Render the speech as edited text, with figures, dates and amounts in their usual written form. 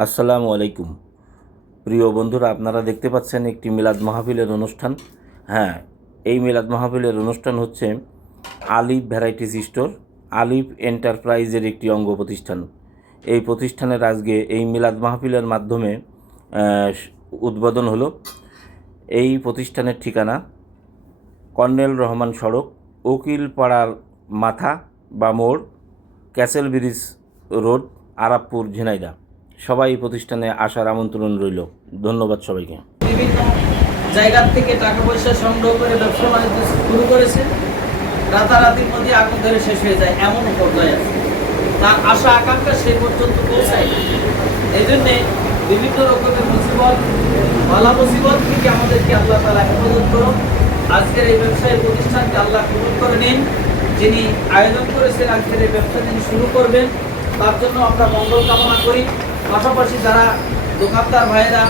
আসসালামু আলাইকুম। প্রিয় বন্ধুরা, আপনারা দেখতে পাচ্ছেন একটি মিলাদ মাহফিলের অনুষ্ঠান। হ্যাঁ, এই মিলাদ মাহফিলের অনুষ্ঠান হচ্ছে আলিফ ভ্যারাইটিস স্টোর, আলিফ এন্টারপ্রাইজের একটি অঙ্গ প্রতিষ্ঠান। এই প্রতিষ্ঠানের আজকে এই মিলাদ মাহফিলের মাধ্যমে উদ্বোধন হলো। এই প্রতিষ্ঠানের ঠিকানা কর্নেল রহমান সড়ক, উকিলপাড়ার মাথা বা মোড়, ক্যাসেল ব্রিজ রোড, আরাবপুর, ঝিনাইদহ। সবাই এই প্রতিষ্ঠানে আসার আমন্ত্রণ রইল। ধন্যবাদ সবাইকে। বিভিন্ন জায়গার থেকে টাকা পয়সা সংগ্রহ করে ব্যবসা বাণিজ্য শুরু করেছে, রাতারাতির মধ্যে আগুন ধরে শেষ হয়ে যায় এমন পর্যায়ে আছে। তার আশা আকাঙ্ক্ষা সেই পর্যন্ত পৌঁছায়। এই জন্যে বিভিন্ন রকমের মুসিবত, বালা মুসিবত থেকে আমাদেরকে আল্লাহ তাআলা হেফাজত করুন। আজকের এই ব্যবসায়ী প্রতিষ্ঠানকে আল্লাহ কবুল করে নিন। যিনি আয়োজন করেছেন আজকের এই ব্যবসা যিনি শুরু করবেন, তার জন্য আমরা মঙ্গল কামনা করি। পাশাপাশি যারা দোকানদার ভাইয়েরা